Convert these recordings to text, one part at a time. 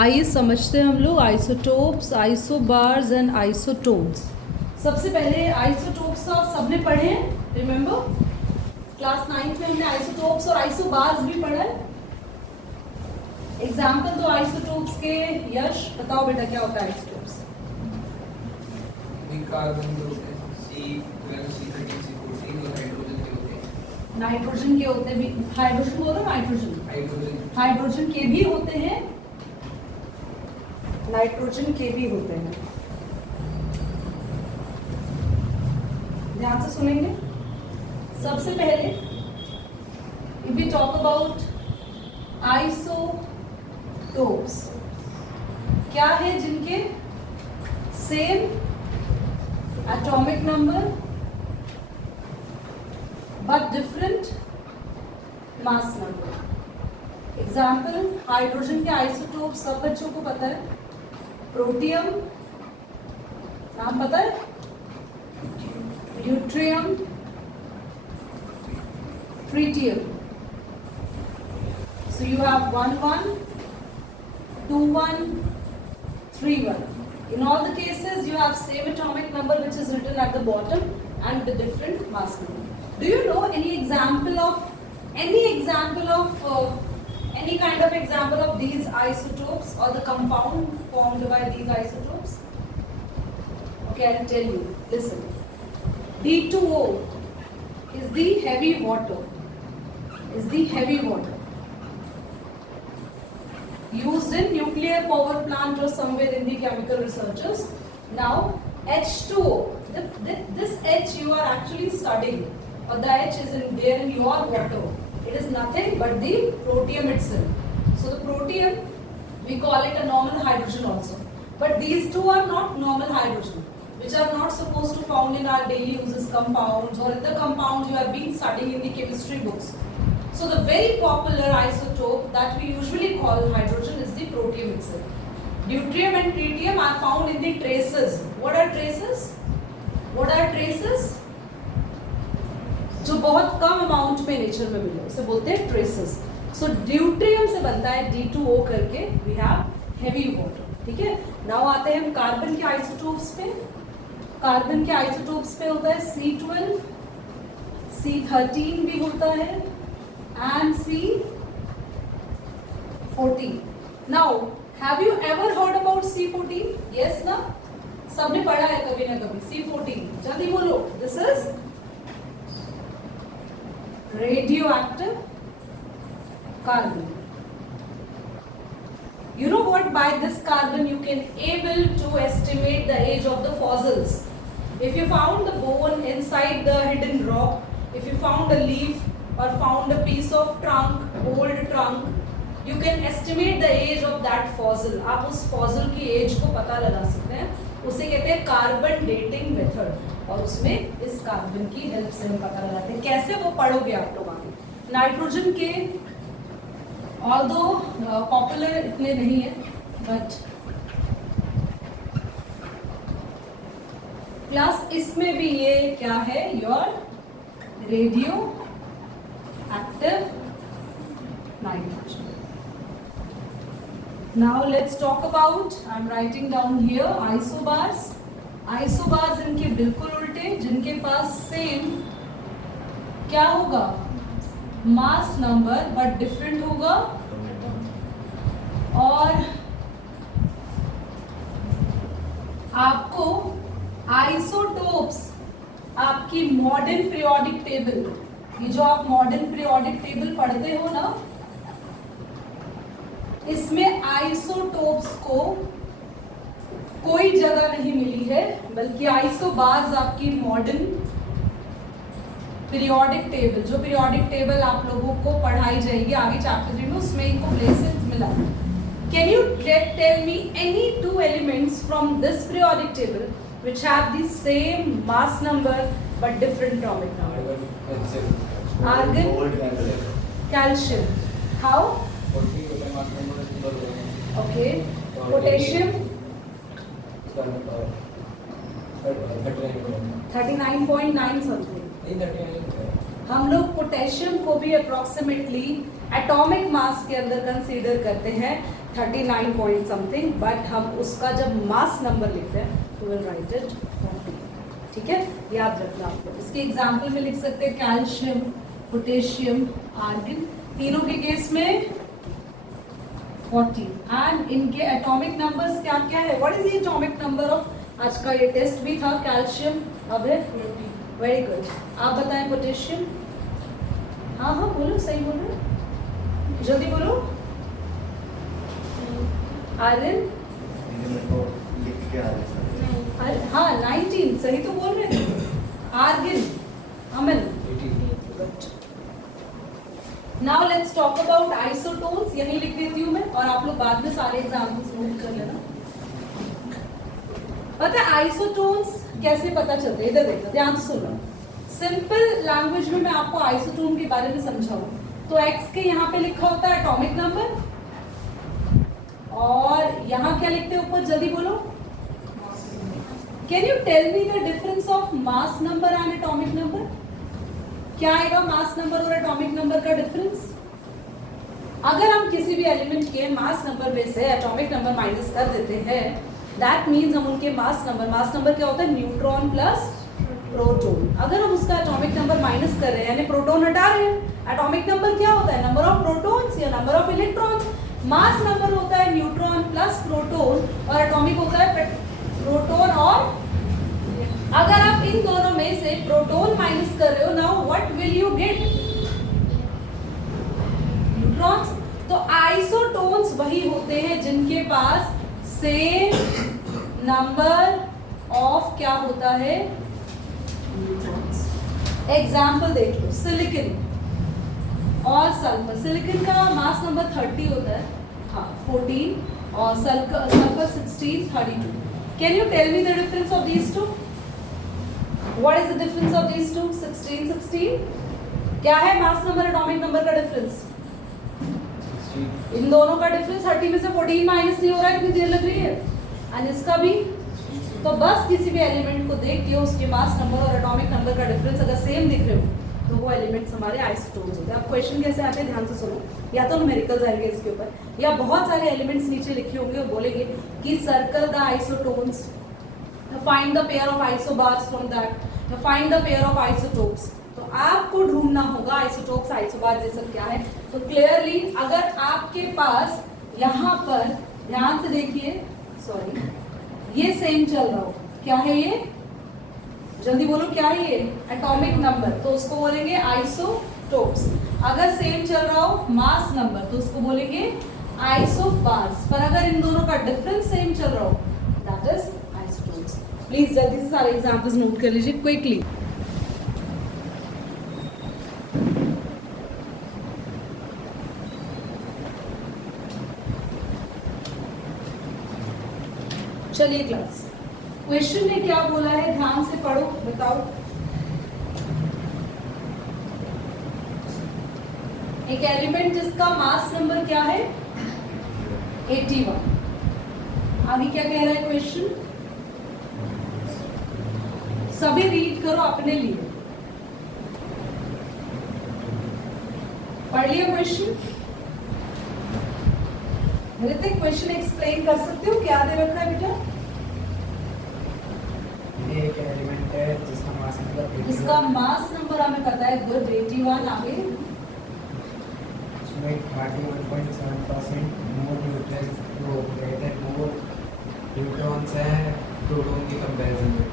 आइए समझते हैं हम लोग आइसोटोप्स, आइसोबार्स एंड आइसोटोन्स। सबसे पहले आइसोटोप्स तो आप सबने पढ़े हैं, रिमेंबर क्लास 9th में हमने आइसोटोप्स और आइसोबार्स भी पढ़ा है। एग्जाम्पल दो आइसोटोप्स के। यश बताओ बेटा क्या होता है आइसोटोप्स? कार्बन के होते हैं C12, C13, C14 और हाइड्रोजन के होते हैं। नाइट्रोजन के होते भी, हाइड्रोजन बोलो नाइट्रोजन, हाइड्रोजन के भी होते हैं, नाइट्रोजन के भी होते हैं। ध्यान से सुनेंगे। सबसे पहले if we talk about isotopes, क्या है जिनके same atomic number but different mass number. Example hydrogen के आइसोटोप सब बच्चों को पता है। प्रोटियम नाम पता है, deuterium, tritium. So you have 1 1, 2 1, 3 1. In all the cases you have same atomic number which is written at the bottom and the different mass number. Do you know any example of any kind of example of these isotopes or the compound formed by these isotopes? Okay, I'll tell you. Listen. D2O is the heavy water. Used in nuclear power plant or somewhere in the chemical researchers. Now H2O, this H you are actually studying, or the H is there in your water. It is nothing but the protium itself. So the protium, we call it a normal hydrogen also. But these two are not normal hydrogen, which are not supposed to found in our daily uses compounds or in the compounds you have been studying in the chemistry books. So the very popular isotope that we usually call hydrogen is the protium itself. Deuterium and tritium are found in the traces. What are traces? जो बहुत कम amount में nature में मिले उसे बोलते हैं traces. सो deuterium से बनता है D2O करके, वी हैव हेवी वाटर। ठीक है, नाउ आते हैं हम कार्बन के आइसोटोप्स पे। कार्बन के आइसोटोप्स पे होता है C12, C13 भी होता है and C14. Now, have you ever heard about C14? Yes, ना? सबने पढ़ा है कभी ना कभी। C14, जल्दी बोलो। This is radioactive carbon. You know what? By this carbon, you can able to estimate the age of the fossils. If you found the bone inside the hidden rock, if you found a leaf or found a piece of trunk, old trunk, you can estimate the age of that fossil. आप उस fossil की age को पता लगा सकते हैं। उसे कहते हैं कार्बन डेटिंग मेथड, और उसमें इस कार्बन की हेल्प से हम पता लगाते हैं। कैसे वो पढ़ोगे आप लोग आगे। नाइट्रोजन के ऑल्दो पॉपुलर इतने नहीं है, बट प्लस इसमें भी ये क्या है, your radio active nitrogen. Now let's talk about, I'm writing down here, isobars. Isobars इनके बिल्कुल उल्टे, जिनके पास सेम क्या होगा, मास नंबर बट डिफरेंट होगा, और आपको आइसोटोप्स आपकी मॉडर्न पीरियोडिक टेबल, ये जो आप मॉडर्न पीरियोडिक टेबल पढ़ते हो ना, इसमें आइसोटोप्स को कोई जगह नहीं मिली है, बल्कि आइसोबार्स आपकी मॉडर्न पीरियोडिक टेबल, जो पीरियोडिक टेबल आप लोगों को पढ़ाई जाएगी आगे चैप्टर 3 में, उसमें इनको प्लेसेस मिला। Can you tell me any 2 elements from this periodic table which have the same mass number but different atomic number? Argon, calcium. How? Okay. Potassium. 39.9 something. हम लोग पोटेशियम को भी अप्रोक्सीमेटली एटॉमिक मास के अंदर consider करते हैं 39 point something, but हम उसका जब मास नंबर लिखते हैं तो विल राइट इट 40। ठीक है, याद रखना आपको। इसके एग्जाम्पल में लिख सकते हैं कैल्शियम, पोटेशियम, आर्गन, तीनों के केस में 40। एंड इनके एटॉमिक नंबर्स क्या क्या है? What is the atomic number of, आज का ये टेस्ट भी था, कैल्शियम अब है 20। Very good. आप बताएं पोटेशियम। हाँ हाँ बोलो, सही बोल रहे हो, जल्दी बोलो। आर्यन, हाँ 19, सही तो बोल रहे हैं। Argon, Aman. Now let's talk about isotones. यही लिख देती हूँ मैं, और आप लोग बाद में सारे एग्जाम्पल्स नोट कर लेना। पता है आइसोटोन्स कैसे पता चलते हैं? इधर देखो, ध्यान से सुनो। सिंपल लैंग्वेज में मैं आपको आइसोटोन के बारे में समझाऊं तो एक्स के यहाँ पे लिखा होता है एटॉमिक नंबर, और यहाँ क्या लिखते हैं ऊपर, जल्दी बोलो। Can you tell me the difference of mass number and atomic number? क्या आएगा मास नंबर और एटॉमिक नंबर का डिफरेंस? अगर हम किसी भी एलिमेंट के मास नंबर में से एटॉमिक नंबर माइनस कर देते हैं, दैट मीन्स हम उनके मास नंबर क्या होता है? Neutron plus proton. अगर हम उसका एटॉमिक नंबर माइनस कर रहे हैं यानी प्रोटॉन हटा रहे हैं, एटॉमिक नंबर क्या होता है? नंबर ऑफ प्रोटॉन्स या number of electrons. Mass number होता है न्यूट्रॉन प्लस प्रोटॉन, और एटॉमिक होता है प्रोटॉन और, अगर आप इन दोनों में से प्रोटॉन माइनस कर रहे हो, now what will you get? Neutrons. तो आइसोटोन्स वही होते हैं जिनके पास सेम नंबर ऑफ क्या होता है? न्यूट्रॉन्स। एग्जाम्पल देख लो, सिलिकॉन और सल्फर। सिलिकॉन का मास नंबर 30 होता है, हाँ 14, और sulphur 16, 32। Can you tell me the difference of these two? What is the difference of these two? 16, 16। क्या है मास नंबर एटॉमिक नंबर का डिफरेंस? इन दोनों का डिफरेंस 30 में से 14 माइनस नहीं हो रहा है, कितनी देर लग रही है? एंड इसका भी। तो बस किसी भी एलिमेंट को देख के उसके मास नंबर और एटॉमिक नंबर का डिफरेंस अगर सेम दिख रहे हो तो वो एलिमेंट्स हमारे आइसोटोन्स होते हैं। अब क्वेश्चन कैसे आते हैं ध्यान से सुनो, या तो न्यूमेरिकल्स आएंगे इसके ऊपर, या बहुत सारे एलिमेंट्स नीचे लिखे होंगे और बोलेंगे कि circle the isotones, find the pair of isobars from that, find the pair of isotopes. तो आपको ढूंढना होगा आइसोटोप्स, आइसोबार जैसा क्या है। तो क्लियरली अगर आपके पास यहाँ पर ध्यान से देखिए, सॉरी, ये सेम चल रहा हो, क्या है ये? जल्दी बोलो, क्या है ये? एटॉमिक नंबर, तो उसको बोलेंगे आइसोटोप्स। अगर सेम चल रहा हो मास नंबर तो उसको बोलेंगे आइसोबार्स। पर अगर इन दोनों का डिफरेंस सेम चल रहा हो दैट इज आइसोटोप्स। प्लीज जल्दी से सारे एग्जांपल्स नोट कर लीजिए क्विकली। चलिए क्लास, क्वेश्चन ने क्या बोला है ध्यान से पढ़ो, बताओ। एक एलिमेंट जिसका मास नंबर क्या है? 81। आगे क्या कह रहा है क्वेश्चन? सभी रीड करो अपने लिए। पढ़ लिया क्वेश्चन? ऋतिक क्वेश्चन एक्सप्लेन कर सकते हो, क्या दे रखा है बेटा? ये एक एलिमेंट है जिसका मास नंबर, इसका मास नंबर हमें पता है, गुड 81। आगे उसमें 31.7% मोर न्यूट्रॉन्स हैं प्रोटॉन की कंपैरिजन में।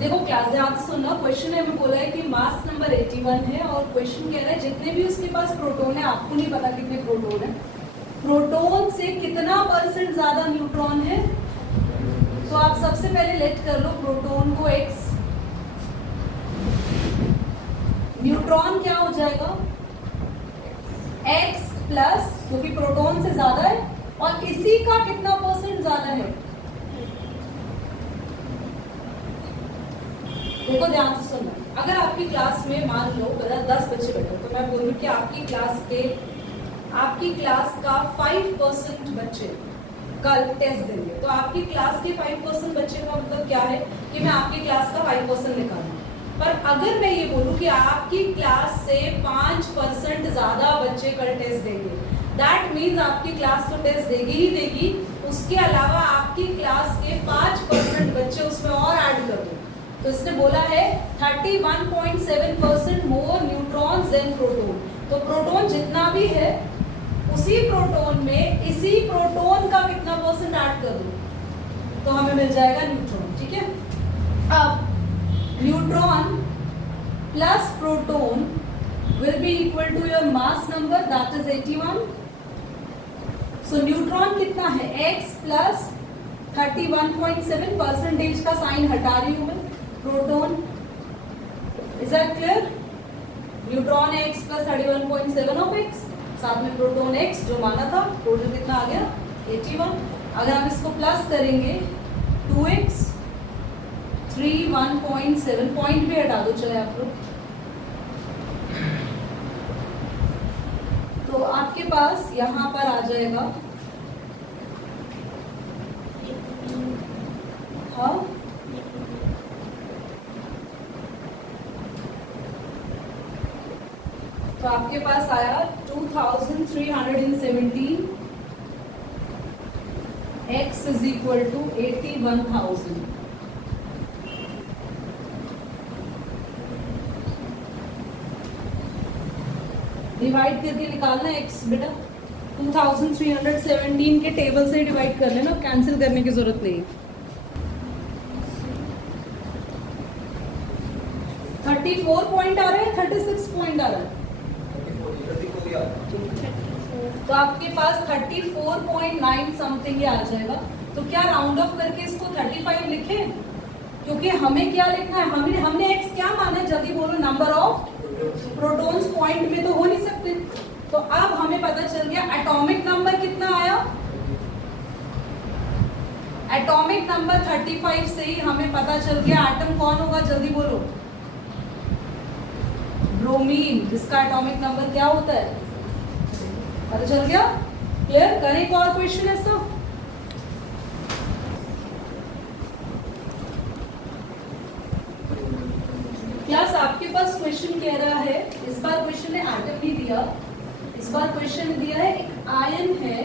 देखो क्लास ध्यान से सुनना, क्वेश्चन है, हमें बोला है कि मास नंबर 81 है, और क्वेश्चन कह रहा है जितने भी उसके पास प्रोटॉन है, आपको नहीं पता कितने प्रोटॉन है, प्रोटॉन से कितना % ज्यादा न्यूट्रॉन है। तो आप सबसे पहले लेट कर लो प्रोटॉन को x, न्यूट्रॉन क्या हो जाएगा? x प्लस, क्योंकि प्रोटॉन से ज्यादा है, और इसी का कितना % ज्यादा है? देखो ध्यान से सुनना, अगर आपकी क्लास में मान लो 10 बच्चे बैठे तो मैं बोलूँ कि आपकी क्लास का 5% बच्चे कल टेस्ट देंगे, तो आपकी क्लास के 5% बच्चे का मतलब क्या है कि मैं आपकी क्लास का 5% निकालूँ। पर अगर मैं ये बोलूँ कि आपकी क्लास से 5% ज्यादा बच्चे कल टेस्ट देंगे, दैट मीन्स आपकी क्लास तो टेस्ट देगी ही देगी, उसके अलावा आपकी क्लास के 5% बच्चे उसमें और ऐड कर दो। तो इसने बोला है 31.7% मोर न्यूट्रॉन्स देन प्रोटॉन। तो प्रोटॉन जितना भी है उसी प्रोटॉन में इसी प्रोटॉन का कितना परसेंट ऐड कर दो तो हमें मिल जाएगा न्यूट्रॉन। ठीक है, अब neutron plus proton will be equal to your mass number, that is 81. So neutron कितना है, x plus 31.7, परसेंटेज का साइन हटा रही हूँ मैं, proton, is that clear? Neutron है x plus 31.7 of x, साथ में प्रोटॉन x जो माना था, टोटल कितना आ गया 81। अगर हम इसको प्लस करेंगे 2x 31.7, पॉइंट भी हटा दो चाहे आप लोग, तो आपके पास यहाँ पर आ जाएगा हाँ तो आपके पास आया 2317, x is equal to 81,000। Divide करके निकालना x बेटा, 2317 के टेबल से डिवाइड कर लेना, कैंसिल करने की जरूरत नहीं। 34 पॉइंट आ रहा है, 36 पॉइंट आ रहा है, तो आपके पास 34.9 समथिंग आ जाएगा। तो क्या राउंड ऑफ करके इसको 35 लिखें, क्योंकि हमें क्या लिखना है, हमने x क्या माना है, जल्दी बोलो, नंबर ऑफ प्रोटॉन्स पॉइंट में तो हो नहीं सकते। तो अब हमें पता चल गया एटॉमिक नंबर कितना आया, एटॉमिक नंबर 35 से ही हमें पता चल गया एटम कौन होगा, जल्दी बोलो, ब्रोमीन, जिसका एटॉमिक नंबर क्या होता है, पता चल गया, क्लियर। करें एक और क्वेश्चन ऐसा, क्लास आपके पास क्वेश्चन कह रहा है, इस बार क्वेश्चन ने एटम नहीं दिया, इस बार क्वेश्चन दिया है एक आयन है,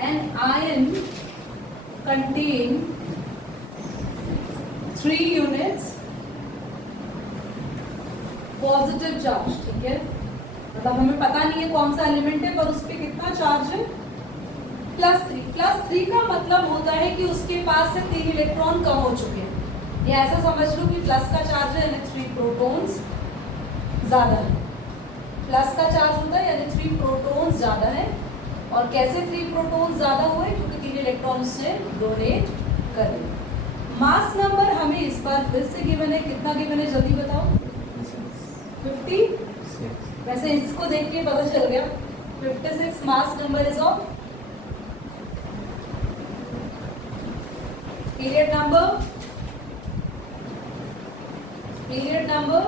an ion contain 3 units positive charge. ठीक है, मतलब हमें पता नहीं है कौन सा एलिमेंट है, पर उस पर कितना चार्ज है, +3। +3 का मतलब होता है कि उसके पास से 3 इलेक्ट्रॉन कम हो चुके हैं। ये ऐसा समझ लो कि प्लस का चार्ज है यानी 3 प्रोटॉन्स ज्यादा है, प्लस का चार्ज होता है यानी 3 प्रोटॉन्स ज्यादा है। और कैसे 3 प्रोटॉन्स ज्यादा हुए, क्योंकि 3 इलेक्ट्रॉन उससे डोनेट कर रहे। मास नंबर हमें इस बार फिर से गिवन है, कितना गिवन है जल्दी बताओ, 50। वैसे इसको देख के पता चल गया 56 mass number is of period number, period number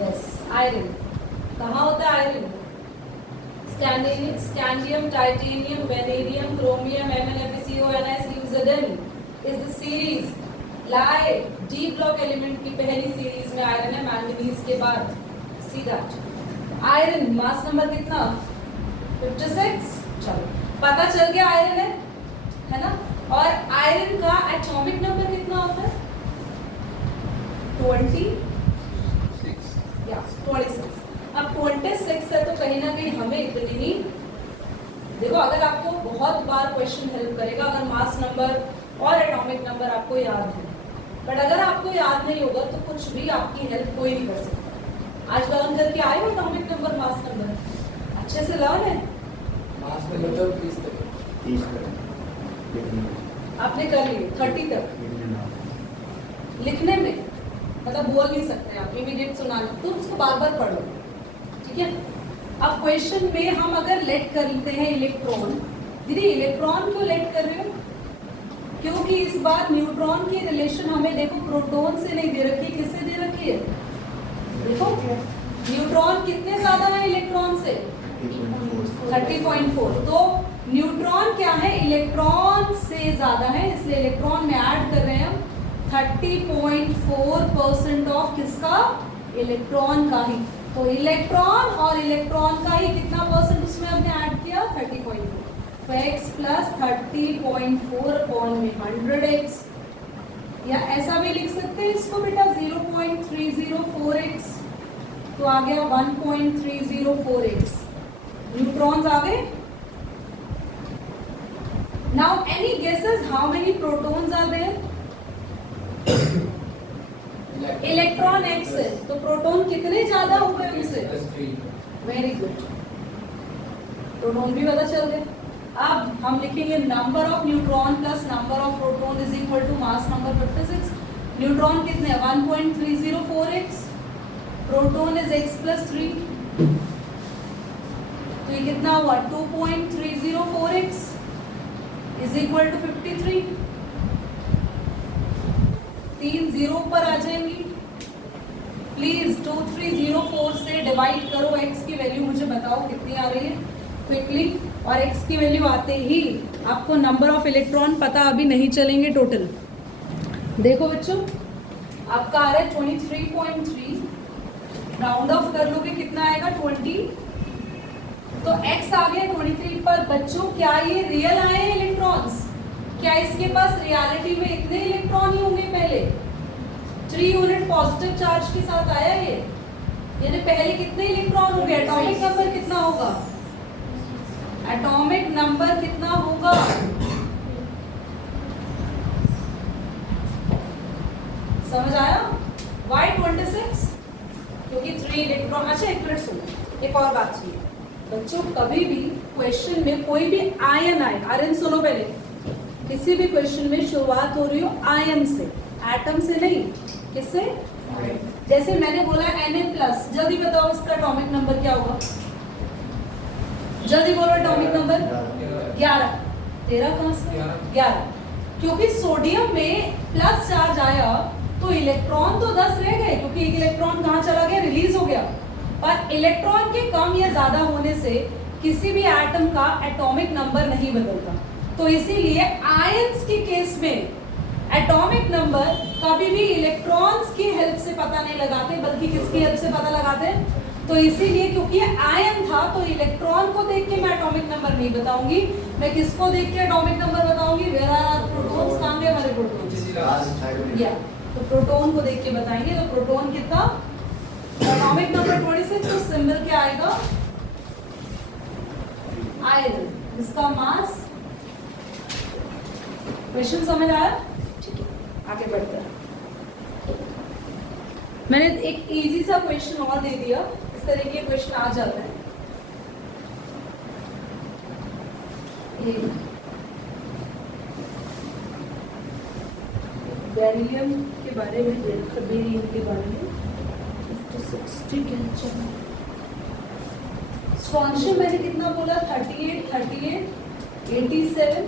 yes iron. कहाँ होता है iron, scandium, titanium, vanadium, chromium, MnFeCO, NiSeUZn is the series lie D block element की पहली सीरीज में आयरन है, मैंगनीज के बाद। See that iron mass number कितना 56। चलो पता चल गया आयरन है ना। और आयरन का एटॉमिक नंबर कितना होता है 26 या 26। अब 26 है तो कहीं ना कहीं हमें इतनी नहीं, देखो अगर आपको बहुत बार क्वेश्चन हेल्प करेगा अगर मास नंबर और एटॉमिक नंबर आपको याद है, बट अगर आपको याद नहीं होगा तो कुछ भी आपकी हेल्प कोई नहीं कर सकता। आज लर्न करके आए हो एटॉमिक नंबर, मास नंबर अच्छे से लर्न है, मास में मतलब 30 तक आपने कर लिए 30 तक लिखने में, मतलब बोल नहीं सकते आप, इमीडिएट सुना तो उसको बार बार पढ़ो। ठीक है, अब क्वेश्चन में हम अगर लेट करते हैं इलेक्ट्रॉन, दीदी इलेक्ट्रॉन क्यों लेट कर रहे हो, क्योंकि इस बार न्यूट्रॉन की रिलेशन हमें देखो प्रोटॉन से नहीं दे रखी, किससे दे रखी है, देखो न्यूट्रॉन कितने ज्यादा है इलेक्ट्रॉन से 30.4। तो न्यूट्रॉन क्या है, इलेक्ट्रॉन से ज्यादा है, इसलिए इलेक्ट्रॉन में ऐड कर रहे हैं हम 30.4% ऑफ किसका? इलेक्ट्रॉन का ही। तो इलेक्ट्रॉन और इलेक्ट्रॉन का ही कितना परसेंट उसमें हमने ऐड किया? 30.4। तो x प्लस 30.4 अपॉन में 100x, या ऐसा भी लिख सकते हैं इसको बेटा 0.304x, तो आ गया 1.304x। न्यूट्रॉन्स आ गए। Now any guesses how many protons are there? Electron x है, तो प्रोटॉन कितने ज्यादा हुए उनसे? वेरी गुड, प्रोटॉन भी पता चल गए। अब हम लिखेंगे number of neutron plus number of proton is equal to mass number 56। Neutron कितने? 1.304x, proton is x plus 3, तो ये कितना हुआ? 2.304x is equal to 53। 3 0 पर आ जाएंगी। प्लीज 2304 से डिवाइड करो, x की वैल्यू मुझे बताओ कितनी आ रही है क्विकली। और x की वैल्यू आते ही आपको नंबर ऑफ इलेक्ट्रॉन पता अभी नहीं चलेंगे टोटल। देखो बच्चों, आपका आ रहा है 23.3, राउंड ऑफ कर लोगे कितना आएगा? 20। तो x आ गया 23 पर। बच्चों क्या ये रियल आए हैं इलेक्ट्रॉन्स? क्या इसके पास रियलिटी में इतने इलेक्ट्रॉन ही होंगे? पहले 3 यूनिट पॉजिटिव चार्ज के साथ आया ये, यानी पहले कितने इलेक्ट्रॉन होंगे? एटॉमिक नंबर कितना होगा? एटॉमिक नंबर कितना होगा? समझ आया? Why 26? क्योंकि 3 इलेक्ट्रॉन। अच्छा एक मिनट सुनो, एक और बात सुनिए बच्चों, कभी भी क्वेश्चन में कोई भी आयन आए, आयन सुनो पहले, किसी भी क्वेश्चन में शुरुआत हो रही हो आयन से, एटम से नहीं। किससे? जैसे मैंने बोला Na+, जल्दी बताओ इसका एटॉमिक नंबर क्या होगा? जल्दी बोलो एटॉमिक नंबर। 11। 13 कहां से? 11। क्योंकि सोडियम में प्लस चार्ज आया तो इलेक्ट्रॉन तो 10 रह गए, क्योंकि एक इलेक्ट्रॉन कहां चला गया? रिलीज हो गया। पर इलेक्ट्रॉन के कम या ज्यादा होने से किसी भी एटम का एटॉमिक नंबर नहीं बदलता। तो इसीलिए आयंस के केस में एटॉमिक नंबर कभी भी इलेक्ट्रॉन्स की हेल्प से पता नहीं लगाते, बल्कि किसकी हेल्प से पता लगाते हैं? तो इसीलिए क्योंकि आयन था तो इलेक्ट्रॉन को देख के मैं एटॉमिक नंबर नहीं बताऊंगी, मैं किसको देख के एटॉमिक नंबर बताऊंगी? वेयर आर प्रोटॉन्स, कहां गए हमारे प्रोटॉन्स? या तो प्रोटॉन को देख के बताएंगे। तो प्रोटॉन कितना? एटॉमिक नंबर 26, तो सिंबल क्या आएगा? आयरन। इसका मास। क्वेश्चन समझ आया? ठीक है, आगे बढ़ते हैं। मैंने एक इजी सा क्वेश्चन और दे दिया, इस तरह के क्वेश्चन आ जाते हैं। बेरिलियम के बारे में, बेरियम के बारे में 60 के चलो। स्ट्रॉन्शियम मैंने कितना बोला? 38, 87।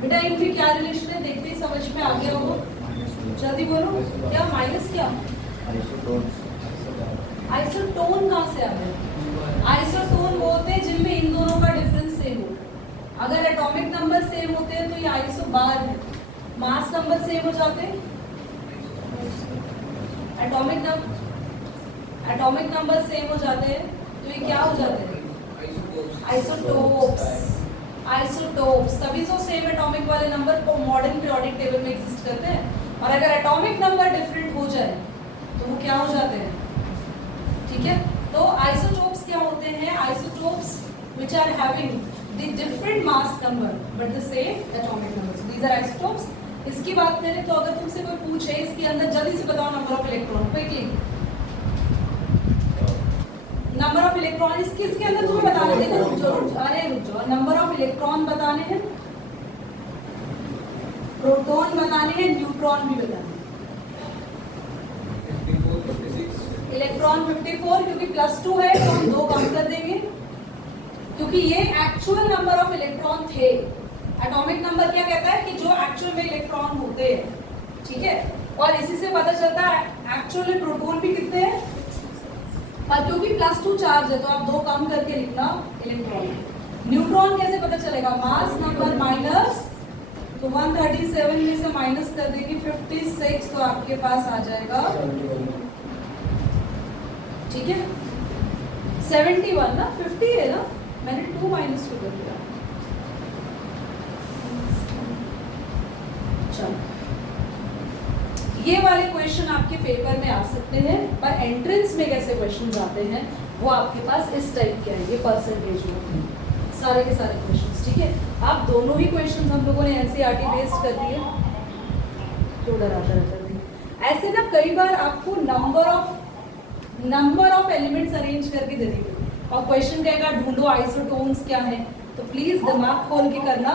बेटा इनमें क्या रिलेशन है? देखते ही समझ में आ गया होगा। जल्दी बोलो, क्या माइनस? क्या आइसोटोन कहाँ से आ गया? आइसोटोन वो होते हैं जिनमें इन दोनों का डिफरेंस सेम हो। अगर एटॉमिक नंबर सेम होते हैं तो ये आइसो बार है। मास नंबर सेम हो जाते हैं, एटॉमिक नंबर सेम हो जाते हैं, तो ये क्या हो जाते हैं? आइसोटोप्स। तभी तो सेम एटॉमिक वाले नंबर को मॉडर्न पीरियोडिक टेबल में एग्जिस्ट करते हैं। और अगर एटॉमिक नंबर डिफरेंट हो जाए तो वो क्या हो जाते हैं? ठीक है, तो आइसोटोप्स क्या होते हैं? Isotopes which are having the different mass number but the same atomic numbers, these are isotopes। इसकी बात करें तो अगर तुमसे कोई पूछे इसके अंदर, जल्दी से बताओ number of electron quickly. Number of electron इसके अंदर तुम्हें बताने हैं। रुक जाओ, नंबर ऑफ इलेक्ट्रॉन बताने हैं, प्रोटॉन बताने हैं, न्यूट्रॉन भी बताने हैं। इलेक्ट्रॉन 54, क्योंकि +2 है तो हम 2 कम कर देंगे, क्योंकि ये एक्चुअल नंबर ऑफ इलेक्ट्रॉन थे। एटॉमिक नंबर क्या कहता है? कि जो एक्चुअल में इलेक्ट्रॉन होते हैं। ठीक है, और इसी से पता चलता है एक्चुअल में प्रोटॉन भी कितने हैं। और क्योंकि +2 चार्ज है तो आप 2 कम करके लिखना इलेक्ट्रॉन। न्यूट्रॉन कैसे पता चलेगा? मास नंबर माइनस तो 137 में से माइनस कर देंगे 56, तो आपके पास आ जाएगा, ठीक है 71 ना, 50 है ना, मैंने 2 माइनस 2 कर दिया। चलो ये वाले क्वेश्चन आपके पेपर में आ सकते हैं, पर एंट्रेंस में कैसे क्वेश्चंस आते हैं वो आपके पास इस टाइप के आएंगे, परसेंटेज में सारे के सारे क्वेश्चंस, ठीक है। आप दोनों ही क्वेश्चंस हम लोगों ने एनसीईआरटी बेस्ड कर दिए, क्यों डराता रहता है ऐसे ना, कई बार आपको नंबर ऑफ एलिमेंट्स अरेंज करके दे देंगे और क्वेश्चन कहेगा ढूंढो आइसोटोन्स क्या है, तो प्लीज दिमाग खोल के करना।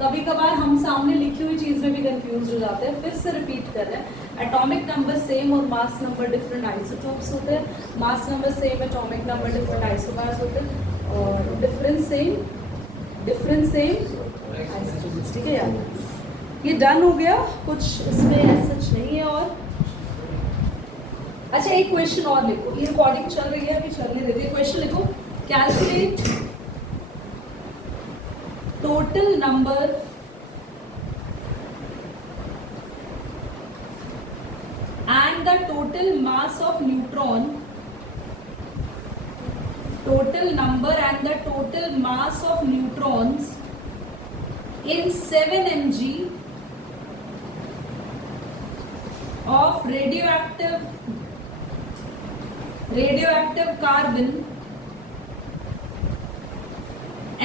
कभी कभार हम सामने लिखी हुई चीज में भी कंफ्यूज हो जाते हैं, फिर से रिपीट कर रहे हैं। एटॉमिक नंबर सेम और मास नंबर डिफरेंट आइसोटोप्स होते हैं, mass number same, atomic number different isobars होते हैं, और डिफरेंस सेम आइसोटोप्स, ठीक है यार। ये डन हो गया, कुछ इसमें सच नहीं है। और अच्छा एक क्वेश्चन और लिखो, ये रिकॉर्डिंग चल रही है, अभी चलने देते हैं। क्वेश्चन लिखो, calculate total number and the total mass of neutron, total number and the total mass of neutrons in 7 mg of radioactive carbon,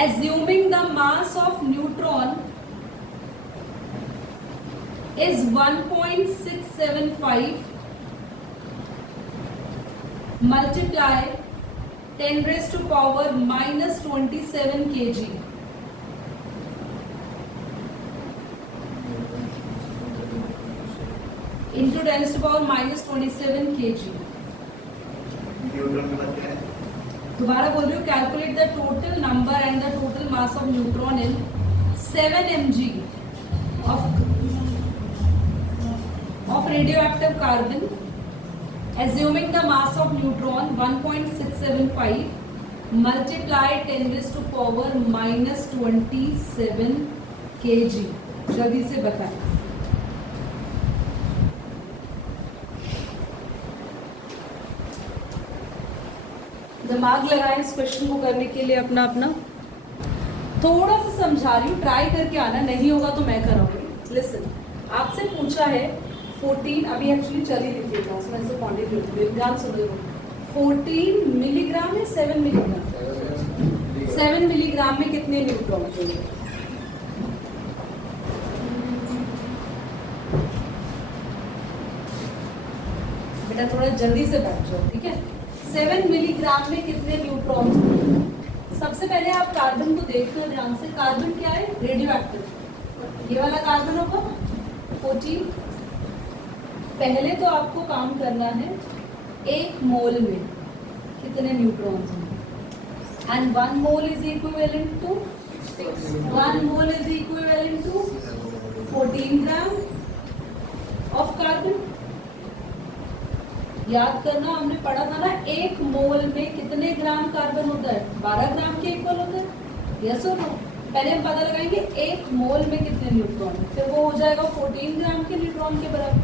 assuming the mass of neutron is 1.675 multiply 10 raised to power minus 27 kg into 10 raised to power minus 27 kg। दोबारा बोल रही हूँ, calculate the total number and the total mass of neutron in 7 mg of radioactive carbon, assuming the mass of neutron 1.675 multiply 10 raised to power minus 27 kg। जल्दी से बताएं। दिमाग लगाएं इस क्वेश्चन को करने के लिए अपना अपना। थोड़ा सा समझा रही हूँ, ट्राई करके आना, नहीं होगा तो मैं कराऊंगी। लिसन, आपसे पूछा है 14, अभी एक्चुअली चली रही थी क्लास में, ऐसे क्वांटिटी ध्यान सुनो। 14 मिलीग्राम है 7 मिलीग्राम, 7 मिलीग्राम में कितने न्यूट्रॉन होंगे? बेटा थोड़ा जल्दी से बैठ जाओ, ठीक है। 7 मिलीग्राम में कितने न्यूट्रॉन होंगे? सबसे पहले आप कार्बन को देखना ध्यान से। कार्बन क्या है? Radio active. ये वाला कार्बन होगा 14। पहले तो आपको काम करना है 1 मोल में कितने न्यूट्रॉन्स होंगे, and 1 mole is equivalent to 14 gram of carbon. याद करना, हमने पढ़ा था ना 1 मोल में कितने ग्राम कार्बन होता है? 12 ग्राम के इक्वल होता है, यस और नो? पहले हम पता लगाएंगे 1 मोल में कितने न्यूट्रॉन है, फिर वो हो जाएगा 14 ग्राम के न्यूट्रॉन के बराबर।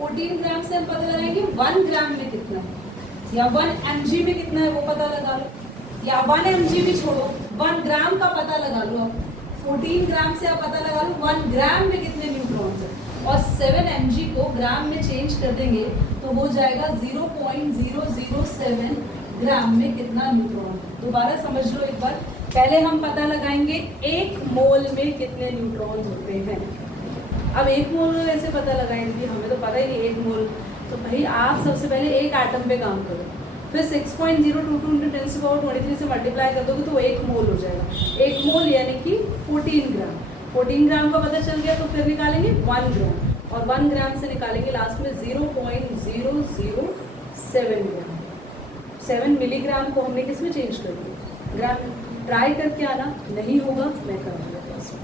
14 ग्राम से हम पता लगाएंगे 1 ग्राम में कितना है, या 1 mg में कितना है वो पता लगा लो, या 1 mg भी छोड़ो 1 ग्राम का पता लगा लो आप। 14 ग्राम से आप पता लगा लो 1 ग्राम में कितने न्यूट्रॉन्स है, और 7 mg को ग्राम में चेंज कर देंगे तो हो जाएगा 0.007 ग्राम में कितना न्यूट्रॉन है। दोबारा समझ लो एक बार, पहले हम पता लगाएंगे 1 मोल में कितने न्यूट्रॉन्स होते हैं। अब 1 मोल में कैसे पता लगाएंगे, हमें तो पता ही नहीं 1 मोल। तो भाई आप सबसे पहले एक एटम पे काम करो, फिर 6.022 × 10⁻23 से मल्टीप्लाई कर दोगे तो 1 मोल हो जाएगा। 1 मोल यानी कि 14 ग्राम। 14 ग्राम का पता चल गया तो फिर निकालेंगे 1 ग्राम, और 1 ग्राम से निकालेंगे लास्ट में 0.007 ग्राम। 7 मिलीग्राम को हमने किस में चेंज कर दिया? ग्राम। ट्राई करके आना, नहीं होगा मैं करूँगा क्लास में।